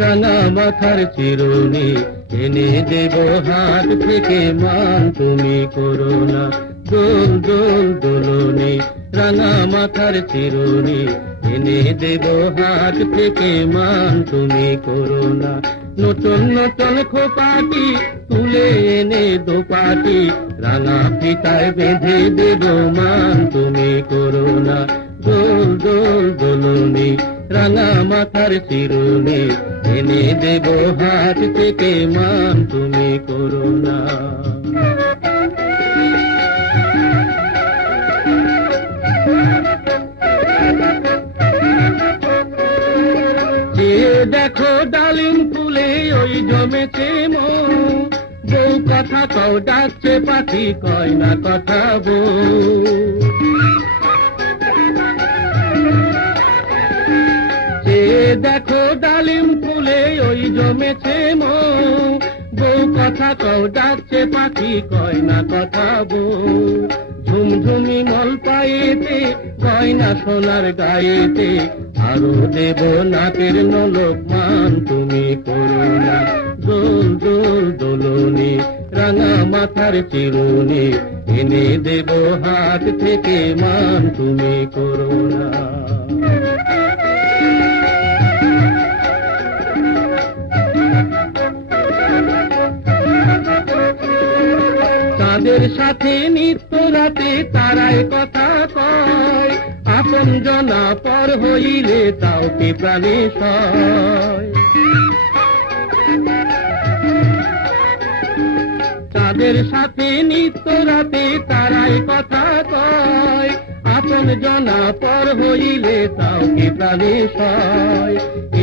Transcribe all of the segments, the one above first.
রাঙা মাথার চিরুনি এনে দেব হাত থেকে মান তুমি করো না দোল দোল দোলনি রাঙা মাথার চিরুনি এনে দেব হাত থেকে মান তুমি করো না নতুন নতুন খোপাটি তুলে এনে দোপাটি রাঙা ফিতায় বেঁধে দেব মান তুমি করো না দোল দোল দোলনি রাঙা মাথার চিরুনি এনে দেব হাত থেকে মান তুমি করো না যে দেখো ডালিম ফুলে ওই জমেছে মন বউ কথা কও ডাকছে পাখি কয় না কথা বউ দেখো ডালিম ফুলে ওই জমেছে মন বউ কথা কও ডাকছে পাখি কয় না কথা বউ ঝুমঝুমি মল পায়েতে গয়না সোনার গায়েতে আরো দেব নাকের নলক মান তুমি করো না দোল দোল দোলনি রাঙা মাথার চিরুনি এনে দেব হাত থেকে মান তুমি করো না তাদের সাথে নিত্য রাতে তারাই কথা কয় আপন জনা পর হইলে তাও কি প্রাণে সয় তাদের সাথে নিত্য রাতে তারাই কথা কয় আপন জনা পর হইলে তাও কি প্রাণে সয়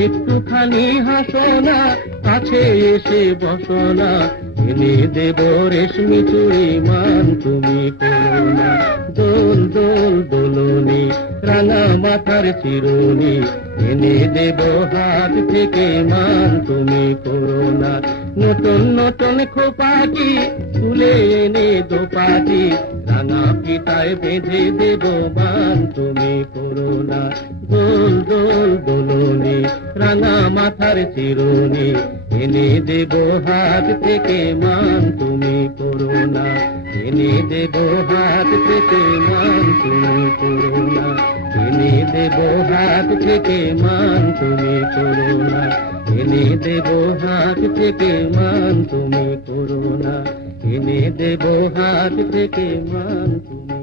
একটুখানি হাসো না কাছে এসে বসো না এনে দেব রেশমি চুড়ি মান তুমি করো না দোল দোল দোলনি রাঙা মাথার চিরুনি এনে দেব হাত থেকে মান তুমি করো না নতুন নতুন খোপাটি তুলে এনে দোপাটি রাঙা ফিতায় বেঁধে দেব মান তুমি করো না দোল দোল দোলনি রাঙা মাথার চিরুনি এনে দেব হাত থেকে মান তুমি করো না এনে দেব হাত থেকে মান তুমি করো না এনে দেব হাত থেকে মান তুমি করো না এনে দেব হাত থেকে মান তুমি করো না এনে দেব হাত থেকে মান তুমি